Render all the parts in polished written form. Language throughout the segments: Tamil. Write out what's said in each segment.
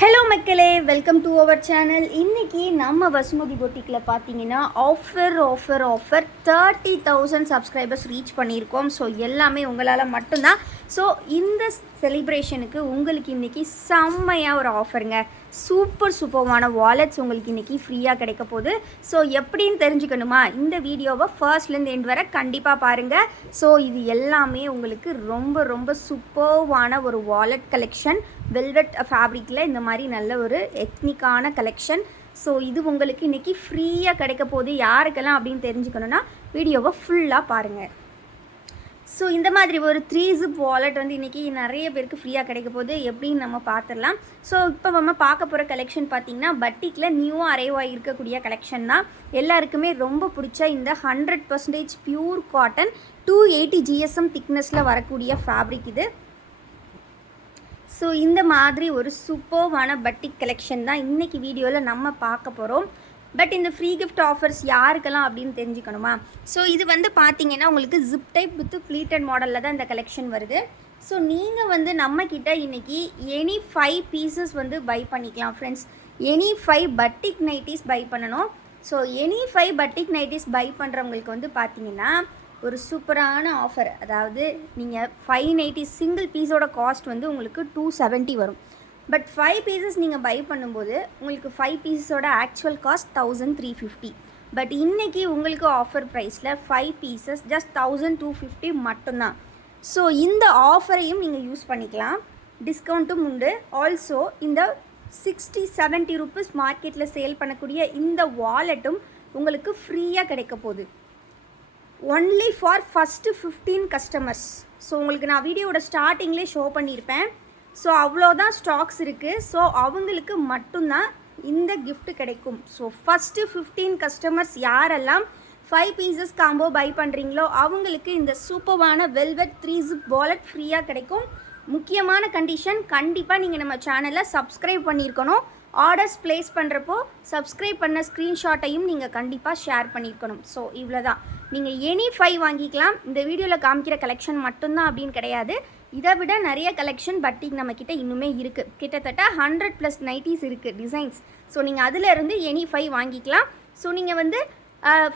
ஹலோ மக்களே, வெல்கம் டு அவர் சேனல். இன்றைக்கி நம்ம வசுமதி பொட்டிக்கில் பார்த்தீங்கன்னா ஆஃபர் 30,000 சப்ஸ்கிரைபர்ஸ் ரீச் பண்ணியிருக்கோம். ஸோ எல்லாமே உங்களால் மட்டும்தான். ஸோ இந்த செலிப்ரேஷனுக்கு உங்களுக்கு இன்றைக்கி செம்மையாக ஒரு ஆஃபருங்க. சூப்பர்வான வாலெட்ஸ் உங்களுக்கு இன்றைக்கி ஃப்ரீயாக கிடைக்க போகுது. ஸோ எப்படின்னு தெரிஞ்சுக்கணுமா, இந்த வீடியோவை ஃபர்ஸ்ட்லேருந்து எண்ட் வரை கண்டிப்பாக பாருங்கள். ஸோ இது எல்லாமே உங்களுக்கு ரொம்ப சூப்பர்வான ஒரு வாலெட் கலெக்ஷன். வெல்வெட் ஃபேப்ரிக்கில் இந்த மாதிரி நல்ல ஒரு எத்னிக்கான கலெக்ஷன். ஸோ இது உங்களுக்கு இன்றைக்கி ஃப்ரீயாக கிடைக்க போகுது. யாருக்கெல்லாம் அப்படின்னு தெரிஞ்சுக்கணுன்னா வீடியோவை ஃபுல்லாக பாருங்கள். ஸோ இந்த மாதிரி ஒரு 3 zip வாலெட் வந்து இன்றைக்கி நிறைய பேருக்கு ஃப்ரீயாக கிடைக்க போகுது. எப்படின்னு நம்ம பார்த்துடலாம். ஸோ இப்போ நம்ம பார்க்க போகிற கலெக்ஷன் பார்த்திங்கன்னா பட்டிக்கில் நியூவாக அரைவாக இருக்கக்கூடிய கலெக்ஷன் தான். எல்லாருக்குமே ரொம்ப பிடிச்ச இந்த 100% பியூர் காட்டன் 280 GSM திக்னஸில் வரக்கூடிய ஃபேப்ரிக் இது. ஸோ இந்த மாதிரி ஒரு சூப்பர்வான பட்டிக் கலெக்ஷன் தான் இன்றைக்கி வீடியோவில் நம்ம பார்க்க போகிறோம். பட் இந்த ஃப்ரீ கிஃப்ட் ஆஃபர்ஸ் யாருக்கெல்லாம் அப்படின்னு தெரிஞ்சுக்கணுமா? ஸோ இது வந்து பார்த்தீங்கன்னா உங்களுக்கு ஜிப் டைப் வித் ப்ளீட்டட் மாடலில் தான் இந்த கலெக்ஷன் வருது. ஸோ நீங்கள் வந்து நம்மக்கிட்ட இன்றைக்கி எனி 5 பீசஸ் வந்து பை பண்ணிக்கலாம் friends. Any 5 batik nighties buy பண்ணணும். So any 5 batik nighties buy பண்ணுறவங்களுக்கு வந்து பார்த்தீங்கன்னா ஒரு சூப்பரான ஆஃபர். அதாவது நீங்கள் 590 சிங்கிள் பீஸோட காஸ்ட் வந்து உங்களுக்கு 270 வரும். பட் 5 பீசஸ் நீங்கள் பை பண்ணும்போது உங்களுக்கு 5 பீஸஸோட ஆக்சுவல் காஸ்ட் 1350. பட் இன்றைக்கி உங்களுக்கு ஆஃபர் ப்ரைஸில் 5 பீசஸ் ஜஸ்ட் 1250 மட்டும்தான். ஸோ இந்த ஆஃபரையும் நீங்கள் யூஸ் பண்ணிக்கலாம். டிஸ்கவுண்ட்டும் உண்டு. ஆல்சோ இந்த 60-70 ருபீஸ் மார்க்கெட்டில் சேல் பண்ணக்கூடிய இந்த வாலெட்டும் உங்களுக்கு ஃப்ரீயாக கிடைக்க போகுது. Only for first 15 customers. So உங்களுக்கு நான் வீடியோவோட ஸ்டார்டிங்லேயே ஷோ பண்ணியிருப்பேன். ஸோ அவ்வளோதான் ஸ்டாக்ஸ் இருக்குது. ஸோ அவங்களுக்கு மட்டும்தான் இந்த கிஃப்ட் கிடைக்கும். ஸோ ஃபஸ்ட்டு 15 கஸ்டமர்ஸ் யாரெல்லாம் 5 பீசஸ் காம்போ பை பண்ணுறீங்களோ அவங்களுக்கு இந்த சூப்பர்வான வெல்வெட் 3 zip வாலெட் ஃப்ரீயாக கிடைக்கும். முக்கியமான கண்டிஷன், கண்டிப்பாக நீங்கள் நம்ம சேனலை சப்ஸ்கிரைப் பண்ணியிருக்கணும். ஆர்டர்ஸ் ப்ளேஸ் பண்ணுறப்போ சப்ஸ்கிரைப் பண்ண ஸ்க்ரீன்ஷாட்டையும் நீங்கள் கண்டிப்பாக ஷேர் பண்ணியிருக்கணும். ஸோ இவ்வளோ தான். நீங்கள் எனி 5 வாங்கிக்கலாம். இந்த வீடியோவில் காமிக்கிற கலெக்ஷன் மட்டும்தான் அப்படின்னு கிடையாது. இதை விட நிறைய கலெக்ஷன் பட்டிக் நம்மக்கிட்ட இன்னுமே இருக்குது. கிட்டத்தட்ட 100+ நைட்டிஸ் இருக்குது டிசைன்ஸ். ஸோ நீங்கள் அதிலேருந்து எனி 5 வாங்கிக்கலாம். ஸோ நீங்கள் வந்து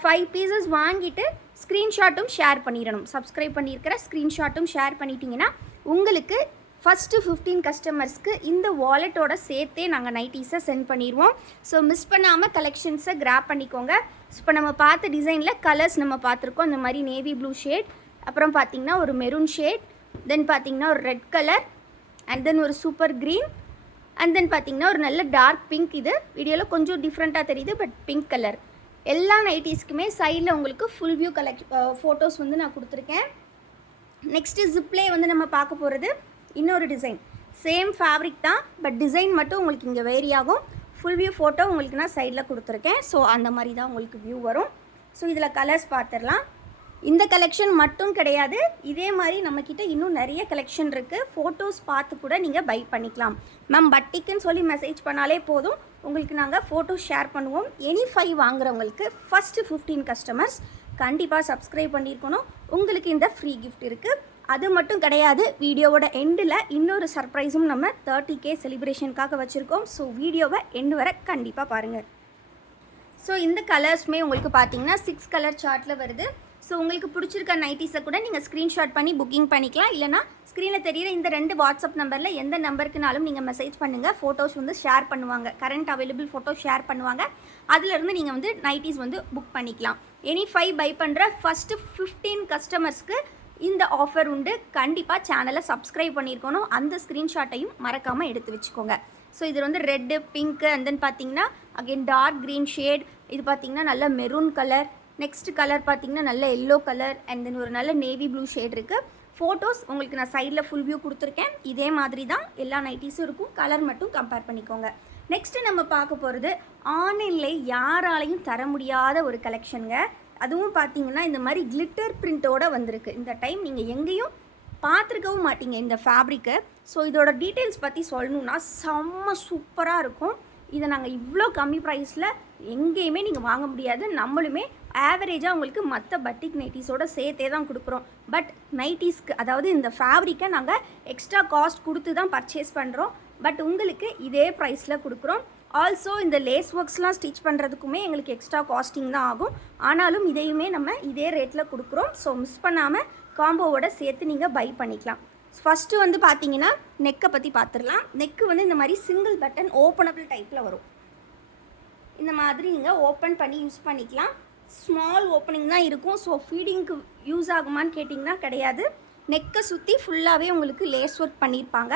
5 பீசஸ் வாங்கிட்டு ஸ்க்ரீன்ஷாட்டும் ஷேர் பண்ணிடணும். சப்ஸ்கிரைப் பண்ணியிருக்கிற ஸ்க்ரீன்ஷாட்டும் ஷேர் பண்ணிட்டீங்கன்னா உங்களுக்கு ஃபஸ்ட்டு 15 கஸ்டமர்ஸ்க்கு இந்த வாலெட்டோட சேர்த்தே நாங்கள் நைட்டிஸை சென்ட் பண்ணிடுவோம். ஸோ மிஸ் பண்ணாமல் கலெக்ஷன்ஸை கிராப் பண்ணிக்கோங்க. இப்போ நம்ம பார்த்த டிசைனில் கலர்ஸ் நம்ம பார்த்துருக்கோம். இந்த மாதிரி நேவி ப்ளூ ஷேட், அப்புறம் பார்த்திங்கன்னா ஒரு மெரூன் ஷேட், தென் பார்த்திங்கன்னா ஒரு ரெட் கலர், அண்ட் தென் ஒரு சூப்பர் க்ரீன், அண்ட் தென் பார்த்திங்கன்னா ஒரு நல்ல டார்க் பிங்க். இது வீடியோவில் கொஞ்சம் டிஃப்ரெண்ட்டாக தெரியுது, பட் பிங்க் கலர். எல்லா நைட்டிஸ்க்குமே சைடில் உங்களுக்கு ஃபுல் வியூ ஃபோட்டோஸ் வந்து நான் கொடுத்துருக்கேன். நெக்ஸ்ட்டு ஜிப்லேயே வந்து நம்ம பார்க்க போகிறது இன்னொரு டிசைன். சேம் ஃபேப்ரிக் தான், பட் டிசைன் மட்டும் உங்களுக்கு இங்கே வேரி ஆகும். ஃபுல் வியூ ஃபோட்டோ உங்களுக்கு நான் சைடில் கொடுத்துருக்கேன். ஸோ அந்த மாதிரி தான் உங்களுக்கு வியூ வரும். ஸோ இதில் கலர்ஸ் பார்த்துடலாம். இந்த கலெக்ஷன் மட்டும் கிடையாது, இதே மாதிரி நம்மக்கிட்ட இன்னும் நிறைய கலெக்ஷன் இருக்குது. ஃபோட்டோஸ் பார்த்து கூட நீங்கள் பை பண்ணிக்கலாம். மேம் பட்டிக்குன்னு சொல்லி மெசேஜ் பண்ணாலே போதும், உங்களுக்கு நாங்கள் ஃபோட்டோ ஷேர் பண்ணுவோம். எனி 5 வாங்குறவங்களுக்கு ஃபஸ்ட்டு 15 கஸ்டமர்ஸ் கண்டிப்பாக சப்ஸ்கிரைப் பண்ணியிருக்கணும். உங்களுக்கு இந்த ஃப்ரீ கிஃப்ட் இருக்குது. அது மட்டும் கிடையாது, வீடியோவோட எண்டில் இன்னொரு சர்ப்ரைஸும் நம்ம 30K செலிப்ரேஷனுக்காக வச்சுருக்கோம். ஸோ வீடியோவை எண்டு வரை கண்டிப்பாக பாருங்கள். ஸோ இந்த கலர்ஸுமே உங்களுக்கு பார்த்தீங்கன்னா 6 கலர் சார்ட்டில் வருது. ஸோ உங்களுக்கு பிடிச்சிருக்க நைட்டிஸை கூட நீங்கள் ஸ்க்ரீன்ஷாட் பண்ணி புக்கிங் பண்ணிக்கலாம். இல்லைனா ஸ்க்ரீனில் தெரியிற இந்த 2 வாட்ஸ்அப் நம்பரில் எந்த நம்பருக்குனாலும் நீங்கள் மெசேஜ் பண்ணுங்கள். ஃபோட்டோஸ் வந்து ஷேர் பண்ணுவாங்க. கரண்ட் அவைலபிள் ஃபோட்டோ ஷேர் பண்ணுவாங்க. அதிலிருந்து நீங்கள் வந்து நைட்டிஸ் வந்து புக் பண்ணிக்கலாம். எனி 5 பை பண்ணுற ஃபஸ்ட்டு 15 கஸ்டமர்ஸ்க்கு இந்த ஆஃபர் உண்டு. கண்டிப்பாக சேனலை சப்ஸ்கிரைப் பண்ணியிருக்கணும். அந்த ஸ்க்ரீன்ஷாட்டையும் மறக்காமல் எடுத்து வச்சுக்கோங்க. ஸோ இது வந்து ரெட்டு, பிங்க்கு, அண்ட் தென் பார்த்தீங்கன்னா அகெயின் டார்க் க்ரீன் ஷேட். இது பார்த்திங்கன்னா நல்ல மெரூன் கலர். நெக்ஸ்ட் கலர் பார்த்திங்கன்னா நல்ல எல்லோ கலர், அண்ட் தென் ஒரு நல்ல நேவி ப்ளூ ஷேட் இருக்குது. ஃபோட்டோஸ் உங்களுக்கு நான் சைடில் ஃபுல் வியூ கொடுத்துருக்கேன். இதே மாதிரி தான் எல்லா நைட்டிஸும் இருக்கும். கலர் மட்டும் கம்பேர் பண்ணிக்கோங்க. நெக்ஸ்ட்டு நம்ம பார்க்க போகிறது ஆன்லைனில் யாராலையும் தர முடியாத ஒரு கலெக்ஷனுங்க. அதுவும் பார்த்திங்கன்னா இந்த மாதிரி கிளிட்டர் பிரிண்ட்டோடு வந்திருக்கு. இந்த டைம் நீங்கள் எங்கேயும் பார்த்துருக்கவும் மாட்டீங்க இந்த ஃபேப்ரிக்கை. ஸோ இதோட டீட்டெயில்ஸ் பற்றி சொல்லணுன்னா செம்ம சூப்பராக இருக்கும். இதை நாங்கள் இவ்வளோ கம்மி ப்ரைஸில் எங்கேயுமே நீங்கள் வாங்க முடியாது. நம்மளுமே ஆவரேஜாக உங்களுக்கு மற்ற பட்டிக் நைட்டிஸோடு சேர்த்தே தான் கொடுக்குறோம். பட் நைட்டிஸ்க்கு, அதாவது இந்த ஃபேப்ரிக்கை நாங்கள் எக்ஸ்ட்ரா காஸ்ட் கொடுத்து தான் பர்ச்சேஸ் பண்ணுறோம். பட் உங்களுக்கு இதே ப்ரைஸில் கொடுக்குறோம். ஆல்சோ இந்த லேஸ் ஒர்க்ஸ்லாம் ஸ்டிச் பண்ணுறதுக்குமே எங்களுக்கு எக்ஸ்ட்ரா காஸ்டிங் தான் ஆகும். ஆனாலும் இதையுமே நம்ம இதே ரேட்டில் கொடுக்குறோம். ஸோ மிஸ் பண்ணாமல் காம்போவோட சேர்த்து நீங்கள் பை பண்ணிக்கலாம். ஃபஸ்ட்டு வந்து பார்த்தீங்கன்னா நெக்கை பற்றி பார்த்துடலாம். நெக்கு வந்து இந்த மாதிரி சிங்கிள் பட்டன் ஓப்பனபிள் டைப்பில் வரும். இந்த மாதிரி நீங்கள் ஓப்பன் பண்ணி யூஸ் பண்ணிக்கலாம். ஸ்மால் ஓப்பனிங் தான் இருக்கும். ஸோ ஃபீடிங்க்கு யூஸ் ஆகுமான்னு கேட்டிங்கன்னா கிடையாது. நெக்கை சுற்றி ஃபுல்லாகவே உங்களுக்கு லேஸ் ஒர்க் பண்ணியிருப்பாங்க.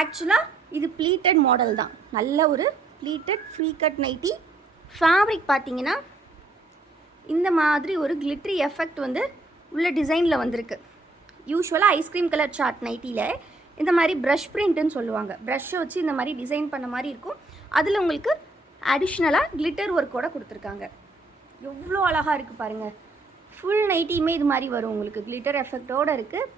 ஆக்சுவலாக இது ப்ளீட்டட் மாடல் தான். நல்ல ஒரு pleated free cut nightie. Fabric பார்த்தீங்கன்னா இந்த மாதிரி ஒரு கிளிட்ரி எஃபெக்ட் வந்து உள்ள டிசைனில் வந்திருக்கு. யூஸ்வலாக ஐஸ்கிரீம் கலர் சார்ட் நைட்டியில் இந்த மாதிரி ப்ரஷ் பிரிண்ட்டுன்னு சொல்லுவாங்க. ப்ரஷ்ஷை வச்சு இந்த மாதிரி டிசைன் பண்ண மாதிரி இருக்கும். அதில் உங்களுக்கு அடிஷ்னலாக கிளிட்டர் ஒர்க்கோடு கொடுத்துருக்காங்க. எவ்வளோ அழகாக இருக்குது பாருங்கள். ஃபுல் நைட்டியுமே இது மாதிரி வரும் உங்களுக்கு, கிளிட்டர் எஃபெக்டோடு இருக்குது.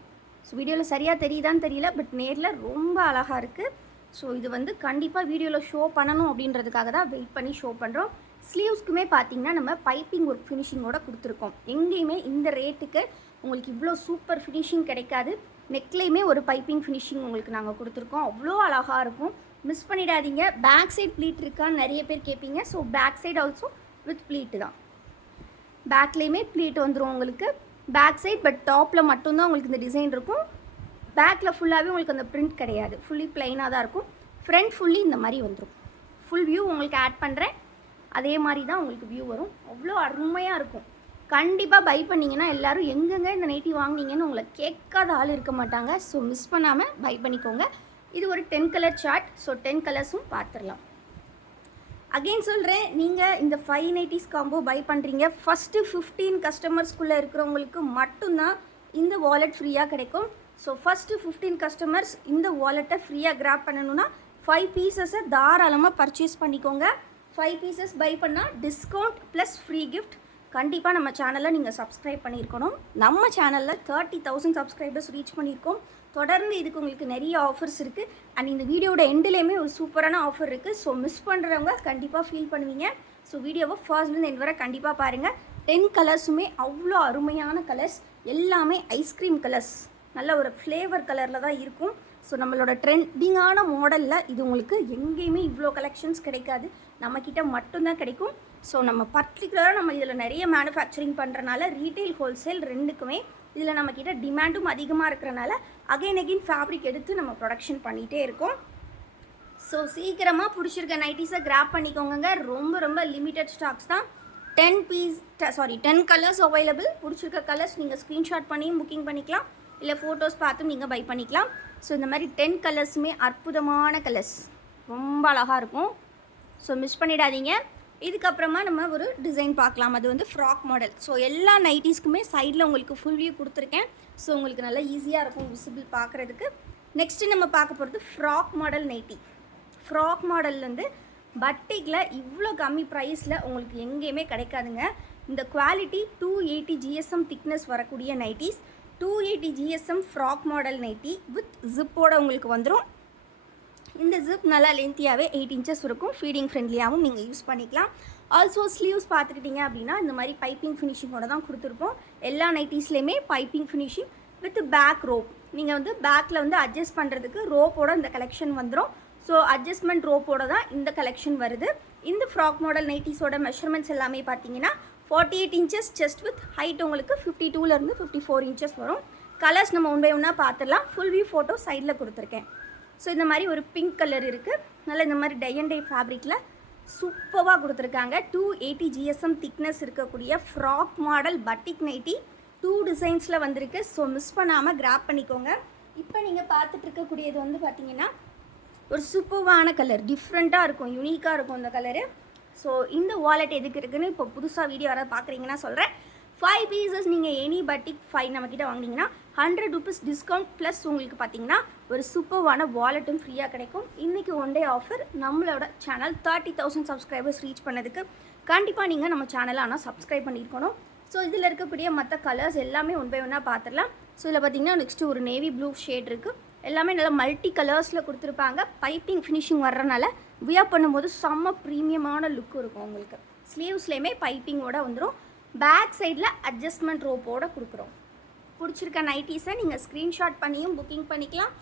ஸோ வீடியோவில் சரியாக தெரியுதான்னு தெரியல, பட் நேரில் ரொம்ப அழகாக இருக்குது. ஸோ இது வந்து கண்டிப்பாக வீடியோவில் ஷோ பண்ணணும் அப்படின்றதுக்காக தான் வெயிட் பண்ணி ஷோ பண்ணுறோம். ஸ்லீவ்ஸ்க்குமே பார்த்தீங்கன்னா நம்ம பைப்பிங் ஒர்க் ஃபினிஷிங்கோடு கொடுத்துருக்கோம். எங்கேயுமே இந்த ரேட்டுக்கு உங்களுக்கு இவ்வளோ சூப்பர் ஃபினிஷிங் கிடைக்காது. நெக்லேயுமே ஒரு பைப்பிங் ஃபினிஷிங் உங்களுக்கு நாங்கள் கொடுத்துருக்கோம். அவ்வளோ அழகாக இருக்கும். மிஸ் பண்ணிடாதீங்க. பேக் சைட் ப்ளீட் இருக்கான்னு நிறைய பேர் கேட்பீங்க. So back side also with pleat தான். பேக்லேயுமே ப்ளீட் வந்துடும் உங்களுக்கு பேக் சைட். பட் டாப்பில் மட்டும்தான் உங்களுக்கு இந்த டிசைன் இருக்கும். பேக்கில் ஃபுல்லாகவே உங்களுக்கு அந்த பிரிண்ட் கிடையாது. ஃபுல்லி ப்ளைனாக தான் இருக்கும். ஃப்ரண்ட் ஃபுல்லி இந்த மாதிரி வந்துடும். ஃபுல் வியூ உங்களுக்கு ஆட் பண்ணுறேன். அதே மாதிரி தான் உங்களுக்கு வியூ வரும். அவ்வளோ அருமையாக இருக்கும். கண்டிப்பாக பை பண்ணிங்கன்னா எல்லோரும் எங்கெங்கே இந்த நைட்டி வாங்கினீங்கன்னு உங்களை கேட்காத ஆள் இருக்க மாட்டாங்க. ஸோ மிஸ் பண்ணாமல் பை பண்ணிக்கோங்க. இது ஒரு 10 கலர் சார்ட். ஸோ 10 கலர்ஸும் பார்த்துடலாம். அகெயின் சொல்கிறேன், நீங்கள் இந்த 5 நைட்டிஸ் காம்போ பை பண்ணுறீங்க. ஃபஸ்ட்டு 15 கஸ்டமர்ஸ்குள்ளே இருக்கிறவங்களுக்கு மட்டும்தான் இந்த வாலெட் ஃப்ரீயாக கிடைக்கும். ஸோ ஃபஸ்ட்டு 15 கஸ்டமர்ஸ் இந்த வாலெட்டை ஃப்ரீயாக கிராப் பண்ணணுன்னா 5 பீசஸை தாராளமாக பர்ச்சேஸ் பண்ணிக்கோங்க. 5 பீசஸ் பை பண்ணால் டிஸ்கவுண்ட் ப்ளஸ் ஃப்ரீ கிஃப்ட். கண்டிப்பாக நம்ம சேனலை நீங்கள் சப்ஸ்கிரைப் பண்ணியிருக்கணும். நம்ம சேனலில் 30,000 சப்ஸ்கிரைபர்ஸ் ரீச் பண்ணியிருக்கோம். தொடர்ந்து இதுக்கு உங்களுக்கு நிறைய ஆஃபர்ஸ் இருக்குது. அண்ட் இந்த வீடியோட எண்டுலேயுமே ஒரு சூப்பரான ஆஃபர் இருக்குது. ஸோ மிஸ் பண்ணுறவங்க கண்டிப்பாக ஃபீல் பண்ணுவீங்க. ஸோ வீடியோவை ஃபர்ஸ்ட்லேருந்து எண்ட் வரை கண்டிப்பாக பாருங்கள். 10 கலர்ஸுமே அவ்வளோ அருமையான கலர்ஸ். எல்லாமே ஐஸ்கிரீம் கலர்ஸ். நல்ல ஒரு ஃப்ளேவர் கலரில் தான் இருக்கும். ஸோ நம்மளோட ட்ரெண்டிங்கான மாடலில் இது உங்களுக்கு எங்கேயுமே இவ்வளோ கலெக்ஷன்ஸ் கிடைக்காது. நம்மக்கிட்ட மட்டும்தான் கிடைக்கும். ஸோ நம்ம பர்டிகுலராக நம்ம இதில் நிறைய மேனுஃபேக்சரிங் பண்ணுறனால ரீட்டெயில் ஹோல்சேல் ரெண்டுக்குமே இதில் நம்மக்கிட்ட டிமாண்டும் அதிகமாக இருக்கிறனால அகைன் ஃபேப்ரிக் எடுத்து நம்ம ப்ரொடக்ஷன் பண்ணிகிட்டே இருக்கோம். ஸோ சீக்கிரமாக பிடிச்சிருக்க நைட்டிஸை கிராப் பண்ணிக்கோங்க. ரொம்ப லிமிட்டட் ஸ்டாக்ஸ் தான். 10 கலர்ஸ் அவைலபிள். பிடிச்சிருக்க கலர்ஸ் நீங்கள் ஸ்க்ரீன்ஷாட் பண்ணியும் புக்கிங் பண்ணிக்கலாம். இல்லை ஃபோட்டோஸ் பார்த்தும் நீங்கள் பை பண்ணிக்கலாம். ஸோ இந்த மாதிரி 10 கலர்ஸுமே அற்புதமான கலர்ஸ். ரொம்ப அழகாக இருக்கும். ஸோ மிஸ் பண்ணிடாதீங்க. இதுக்கப்புறமா நம்ம ஒரு டிசைன் பார்க்கலாம். அது வந்து ஃப்ராக் மாடல். ஸோ எல்லா நைட்டிஸ்க்குமே சைடில் உங்களுக்கு ஃபுல் வியூ கொடுத்துருக்கேன். ஸோ உங்களுக்கு நல்லா ஈஸியாக இருக்கும் விசிபிள் பார்க்குறதுக்கு. நெக்ஸ்ட்டு நம்ம பார்க்க போகிறது ஃப்ராக் மாடல் நைட்டி. ஃப்ராக் மாடல்லேருந்து பட்டிக்கில் இவ்வளோ கம்மி ப்ரைஸில் உங்களுக்கு எங்கேயுமே கிடைக்காதுங்க. இந்த குவாலிட்டி 280 GSM திக்னஸ் வரக்கூடிய nighties. 280 GSM frock model nightie with ஜிப்போட உங்களுக்கு வந்துடும். இந்த ஜிப் நல்லா லென்த்தியாகவே 8 இன்ச்சஸ் இருக்கும். ஃபீடிங் ஃப்ரெண்ட்லியாகவும் நீங்கள் யூஸ் பண்ணிக்கலாம். ஆல்சோ ஸ்லீவ்ஸ் பார்த்துக்கிட்டிங்க அப்படின்னா இந்த மாதிரி பைப்பிங் ஃபினிஷிங்கோட தான் கொடுத்துருப்போம். எல்லா நைட்டிஸ்லேயுமே piping finishing with back rope. நீங்கள் வந்து பேக்கில் வந்து அட்ஜஸ்ட் பண்ணுறதுக்கு ரோப்போட இந்த கலெக்ஷன் வந்துடும். ஸோ அட்ஜஸ்ட்மெண்ட் ரோப்போட தான் இந்த கலெக்ஷன் வருது. இந்த ஃப்ராக் மாடல் நைட்டிஸோட மெஷர்மெண்ட்ஸ் எல்லாமே பார்த்தீங்கன்னா 48 இன்ச்சஸ் செஸ்ட் வித் ஹைட் உங்களுக்கு 52லேருந்து 54 இன்ச்சஸ் வரும். கலர்ஸ் நம்ம ஒன் பை ஒன்னாக பார்த்துடலாம். ஃபுல் வியூ ஃபோட்டோ சைடில் கொடுத்துருக்கேன். ஸோ இந்த மாதிரி ஒரு பிங்க் கலர் இருக்குது. நல்லா இந்த மாதிரி டை அண்ட் டை ஃபேப்ரிக்கில் சூப்பராக கொடுத்துருக்காங்க. 280 GSM திக்னஸ் இருக்கக்கூடிய ஃப்ராக் மாடல் பட்டிக் நைட்டி 2 டிசைன்ஸில் வந்திருக்கு. ஸோ மிஸ் பண்ணாமல் கிராப் பண்ணிக்கோங்க. இப்போ நீங்கள் பார்த்துட்டு இருக்கக்கூடியது வந்து பார்த்தீங்கன்னா ஒரு சூப்பரான கலர். டிஃப்ரெண்ட்டாக இருக்கும், யூனிக்காக இருக்கும் இந்த கலரு. ஸோ இந்த வாலெட் எதுக்கு இருக்குதுன்னு இப்போ புதுசாக வீடியோ யாராவது பார்க்குறீங்கன்னா சொல்கிறேன். 5 பீசஸ் நீங்கள் எனி பட்டிக் 5 நம்மக்கிட்ட வாங்கினீங்கன்னா 100 rupees டிஸ்கவுண்ட் ப்ளஸ் உங்களுக்கு பார்த்தீங்கன்னா ஒரு சூப்பரான வாலெட்டும் ஃப்ரீயாக கிடைக்கும். இன்றைக்கி ஒன் டே ஆஃபர். நம்மளோட சேனல் 30,000 சப்ஸ்கிரைபர்ஸ் ரீச் பண்ணதுக்கு கண்டிப்பாக நீங்கள் நம்ம சேனலை ஆனால் சப்ஸ்கிரைப் பண்ணியிருக்கணும். ஸோ இதில் இருக்கக்கூடிய மற்ற கலர்ஸ் எல்லாமே ஒன் பை ஒன்னாக பார்த்துடலாம். ஸோ இதில் பார்த்தீங்கன்னா நெக்ஸ்ட்டு ஒரு நேவி ப்ளூ ஷேட் இருக்குது. எல்லாமே நல்லா மல்டி கலர்ஸில் கொடுத்துருப்பாங்க. பைப்பிங் ஃபினிஷிங் வர்றனால வியர் பண்ணும்போது செம்ம ப்ரீமியமான லுக் இருக்கும் உங்களுக்கு. ஸ்லீவ்ஸ்லேயுமே பைப்பிங்கோட வந்துடும். பேக் சைடில் அட்ஜஸ்ட்மெண்ட் ரோப்போடு கொடுக்குறோம். பிடிச்சிருக்க நைட்டிஸை நீங்கள் ஸ்க்ரீன்ஷாட் பண்ணியும் புக்கிங் பண்ணிக்கலாம்.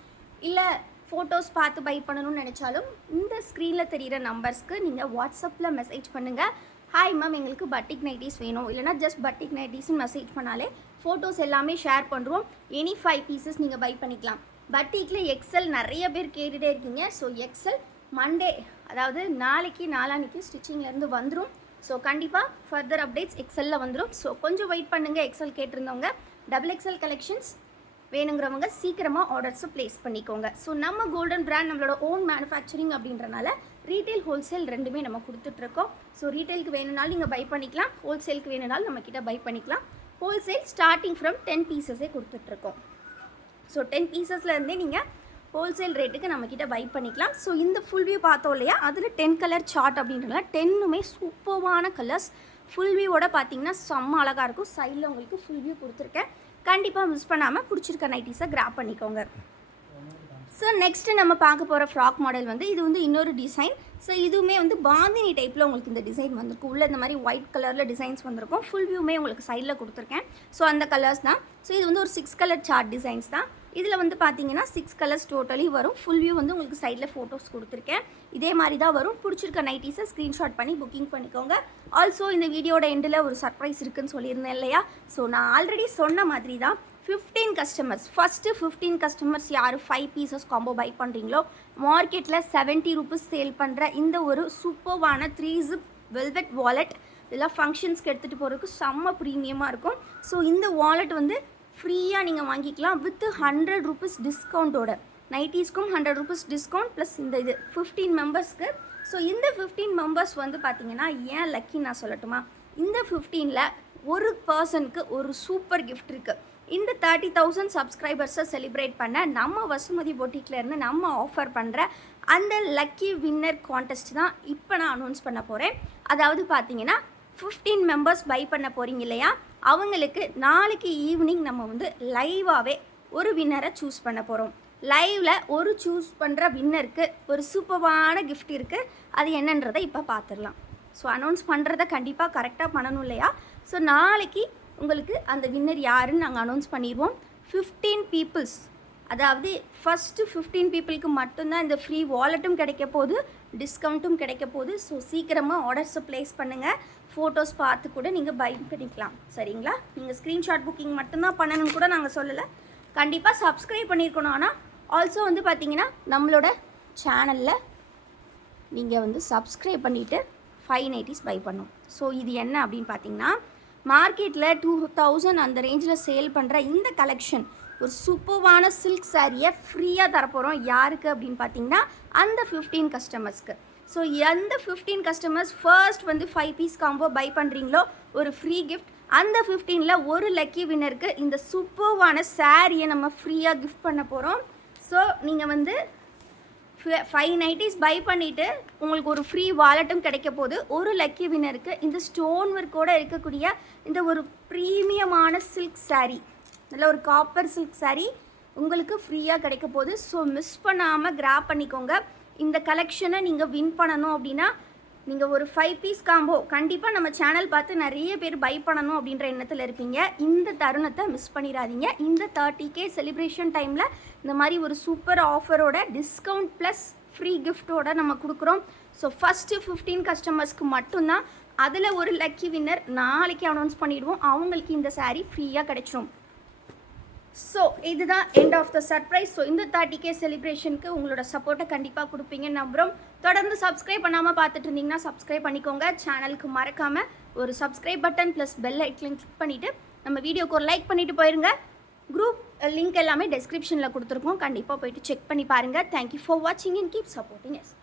இல்லை ஃபோட்டோஸ் பார்த்து பை பண்ணணும்னு நினச்சாலும் இந்த ஸ்க்ரீனில் தெரிகிற நம்பர்ஸ்க்கு நீங்கள் வாட்ஸ்அப்பில் மெசேஜ் பண்ணுங்கள். ஹாய் மேம், எங்களுக்கு பட்டிக் நைட்டிஸ் வேணும், இல்லைனா ஜஸ்ட் பட்டிக் நைட்டிஸ்ன்னு மெசேஜ் பண்ணாலே ஃபோட்டோஸ் எல்லாமே ஷேர் பண்ணுறோம். எனி 5 பீசஸ் நீங்கள் பை பண்ணிக்கலாம். பட்டிக்கில் எக்ஸல் நிறைய பேர் கேட்டுகிட்டே இருக்கீங்க. ஸோ எக்ஸல் மண்டே, அதாவது நாளைக்கு நாளான்னைக்கு ஸ்டிச்சிங்லேருந்து வந்துடும். ஸோ கண்டிப்பாக ஃபர்தர் அப்டேட்ஸ் எக்ஸலில் வந்துடும். ஸோ கொஞ்சம் வெயிட் பண்ணுங்கள். எக்ஸல் கேட்டிருந்தவங்க XXL கலெக்ஷன்ஸ் வேணுங்கிறவங்க சீக்கிரமாக ஆர்டர்ஸை ப்ளேஸ் பண்ணிக்கோங்க. ஸோ நம்ம கோல்டன் பிராண்ட் நம்மளோட ஓன் மேனுஃபேக்சரிங் அப்படின்றனால ரீட்டைல் ஹோல்சேல் ரெண்டுமே நம்ம கொடுத்துட்ருக்கோம். ஸோ ரீட்டைலுக்கு வேணுனாலும் நீங்கள் பை பண்ணிக்கலாம், ஹோல்சேலுக்கு வேணுனாலும் நம்மக்கிட்ட பை பண்ணிக்கலாம். ஹோல்சேல் ஸ்டார்டிங் ஃப்ரம் 10 பீசஸே கொடுத்துட்ருக்கோம். ஸோ 10 பீசஸ்லேருந்தே நீங்கள் ஹோல்சேல் ரேட்டுக்கு நம்மக்கிட்ட பை பண்ணிக்கலாம். ஸோ இந்த ஃபுல் வியூ பார்த்தோம் இல்லையா, அதில் 10 கலர் சார்ட் அப்படின்றனால 10மே சூப்பர்வான கலர்ஸ். ஃபுல் வியூவோட பார்த்தீங்கன்னா செம்ம அழகாக இருக்கும். சைடில் உங்களுக்கு ஃபுல் வியூ கொடுத்துருக்கேன். கண்டிப்பாக மிஸ் பண்ணாமல் பிடிச்சிருக்க நைட்டிஸை கிராப் பண்ணிக்கோங்க. ஸோ நெக்ஸ்ட்டு நம்ம பார்க்க போகிற ஃப்ராக் மாடல் வந்து இது வந்து இன்னொரு டிசைன். ஸோ இதுவுமே வந்து பாந்தினி டைப்பில் உங்களுக்கு இந்த டிசைன் வந்திருக்கும். உள்ளே இந்த மாதிரி ஒயிட் கலரில் டிசைன்ஸ் வந்திருக்கும். ஃபுல் வியூமே உங்களுக்கு சைடில் கொடுத்துருக்கேன். ஸோ அந்த கலர்ஸ் தான். ஸோ இது வந்து ஒரு 6 கலர் சார்ட் டிசைன்ஸ் தான். இதில் வந்து பார்த்தீங்கன்னா 6 கலர்ஸ் டோட்டலி வரும். ஃபுல் வியூ வந்து உங்களுக்கு சைடில் ஃபோட்டோஸ் கொடுத்துருக்கேன். இதே மாதிரி தான் வரும். பிடிச்சிருக்க நைட்டிஸை ஸ்க்ரீன்ஷாட் பண்ணி புக்கிங் பண்ணிக்கோங்க. ஆல்சோ இந்த வீடியோட எண்டில் ஒரு சர்ப்ரைஸ் இருக்குதுன்னு சொல்லியிருந்தேன் இல்லையா. ஸோ நான் ஆல்ரெடி சொன்ன மாதிரி தான் 15 கஸ்டமர்ஸ், ஃபஸ்ட்டு 15 கஸ்டமர்ஸ் யார் 5 பீசஸ் காம்போ பை பண்ணுறீங்களோ மார்க்கெட்டில் 70 ரூபீஸ் சேல் பண்ணுற இந்த ஒரு சூப்பர்வான 3 ஜிப் வெல்வெட் வாலெட், இதெல்லாம் ஃபங்க்ஷன்ஸ்க்கு எடுத்துகிட்டு போகிறதுக்கு செம்ம ப்ரீமியமாக இருக்கும். ஸோ இந்த வாலெட் வந்து ஃப்ரீயாக நீங்கள் வாங்கிக்கலாம் வித் 100 ரூபீஸ் டிஸ்கவுண்ட்டோட. நைட்டிஸ்க்கும் 100 ரூபீஸ் டிஸ்கவுண்ட் ப்ளஸ் இந்த இது 15 மெம்பர்ஸ்க்கு. ஸோ இந்த 15 மெம்பர்ஸ் வந்து பார்த்திங்கன்னா ஏன் லக்கி நான் சொல்லட்டுமா, இந்த 15ல் ஒரு பர்சனுக்கு ஒரு சூப்பர் கிஃப்ட் இருக்குது. இந்த 30,000 சப்ஸ்கிரைபர்ஸை செலிப்ரேட் பண்ண நம்ம வசுமதி பொட்டிக்லேருந்து நம்ம ஆஃபர் பண்ணுற அந்த லக்கி வின்னர் கான்டெஸ்ட் தான் இப்போ நான் அனௌன்ஸ் பண்ண போகிறேன். அதாவது பார்த்தீங்கன்னா 15 மெம்பர்ஸ் பை பண்ண போகிறீங்க இல்லையா, அவங்களுக்கு நாளைக்கு ஈவினிங் நம்ம வந்து லைவாகவே ஒரு வின்னரை சூஸ் பண்ண போகிறோம். லைவில் ஒரு சூஸ் பண்ணுற வின்னருக்கு ஒரு சூப்பரான கிஃப்ட் இருக்குது. அது என்னன்றதை இப்போ பார்த்துடலாம். ஸோ அனௌன்ஸ் பண்ணுறதை கண்டிப்பாக கரெக்டாக பண்ணணும் இல்லையா. ஸோ நாளைக்கு உங்களுக்கு அந்த வின்னர் யாருன்னு நாங்கள் அனௌன்ஸ் பண்ணிடுவோம். 15 பீப்புள்ஸ், அதாவது ஃபஸ்ட்டு 15 பீப்புளுக்கு மட்டும்தான் இந்த ஃப்ரீ வாலெட்டும் கிடைக்க போகுது, டிஸ்கவுண்ட்டும் கிடைக்க போகுது. ஸோ சீக்கிரமாக ஆர்டர்ஸை ப்ளேஸ் பண்ணுங்கள். ஃபோட்டோஸ் பார்த்து கூட நீங்கள் பை பண்ணிக்கலாம். சரிங்களா, நீங்கள் ஸ்க்ரீன்ஷாட் புக்கிங் மட்டும்தான் பண்ணணும்னு கூட நாங்கள் சொல்லலை. கண்டிப்பாக சப்ஸ்கிரைப் பண்ணியிருக்கணும். ஆனால் ஆல்சோ வந்து பார்த்தீங்கன்னா நம்மளோட சேனலில் நீங்கள் வந்து சப்ஸ்கிரைப் பண்ணிவிட்டு 5 நைட்டிஸ் பை பண்ணும். ஸோ இது என்ன அப்படின்னு பார்த்தீங்கன்னா, மார்க்கெட்டில் 2000 அந்த ரேஞ்சில் சேல் பண்ணுற இந்த கலெக்ஷன் ஒரு சூப்பர்வான சில்க் சாரியை ஃப்ரீயாக தரப்போகிறோம். யாருக்கு அப்படின்னு பார்த்தீங்கன்னா அந்த 15 கஸ்டமர்ஸ்க்கு. ஸோ அந்த 15 கஸ்டமர்ஸ் ஃபர்ஸ்ட் வந்து 5 பீஸ் காம்போ பை பண்ணுறீங்களோ ஒரு ஃப்ரீ கிஃப்ட். அந்த 15ல் ஒரு லக்கி வின்னருக்கு இந்த சூப்பர்வான சாரியை நம்ம ஃப்ரீயாக கிஃப்ட் பண்ண போகிறோம். ஸோ நீங்கள் வந்து 5 நைட்டிஸ் பை பண்ணிவிட்டு உங்களுக்கு ஒரு ஃப்ரீ வாலெட்டும் கிடைக்க போகுது. ஒரு லக்கி வின்னருக்கு இந்த ஸ்டோன் ஒர்க்கோடு இருக்கக்கூடிய இந்த ஒரு ப்ரீமியமான சில்க் சாரீ, நல்ல ஒரு காப்பர் சில்க் சாரீ உங்களுக்கு ஃப்ரீயாக கிடைக்க போகுது. ஸோ மிஸ் பண்ணாமல் கிராப் பண்ணிக்கோங்க. இந்த கலெக்ஷனை நீங்கள் வின் பண்ணணும் அப்படின்னா நீங்கள் ஒரு 5 பீஸ் காம்போ கண்டிப்பாக நம்ம சேனல் பார்த்து நிறைய பேர் பை பண்ணணும் அப்படின்ற எண்ணத்தில் இருப்பீங்க. இந்த தருணத்தை மிஸ் பண்ணிடாதீங்க. இந்த 30K செலிப்ரேஷன் டைமில் இந்த மாதிரி ஒரு சூப்பர் ஆஃபரோட டிஸ்கவுண்ட் ப்ளஸ் ஃப்ரீ கிஃப்ட்டோட நம்ம கொடுக்குறோம். ஸோ ஃபஸ்ட்டு 15 கஸ்டமர்ஸ்க்கு மட்டும்தான். அதில் ஒரு லக்கி வின்னர் நாளைக்கு அனௌன்ஸ் பண்ணிவிடுவோம். அவங்களுக்கு இந்த சாரீ ஃப்ரீயாக கிடைச்சிரும். ஸோ இதுதான் end of the surprise. So இந்த 30K செலிப்ரேஷனுக்கு உங்களோட சப்போர்ட்டை கண்டிப்பாக கொடுப்பீங்கன்னு நம்புகிறோம். தொடர்ந்து சப்ஸ்கிரைப் பண்ணாமல் பார்த்துட்டு இருந்தீங்கன்னா சப்ஸ்கிரைப் பண்ணிக்கோங்க. சேனலுக்கு மறக்காமல் ஒரு subscribe button plus bell icon click பண்ணிவிட்டு நம்ம வீடியோக்கு ஒரு லைக் பண்ணிவிட்டு போயிருங்க. குரூப் லிங்க் எல்லாமே டெஸ்கிரிப்ஷனில் கொடுத்துருக்கோம். கண்டிப்பாக போயிட்டு செக் பண்ணி பாருங்கள். தேங்க்யூ ஃபார் வாட்சிங் அண்ட் கீப் சப்போர்ட்டிங் எஸ்.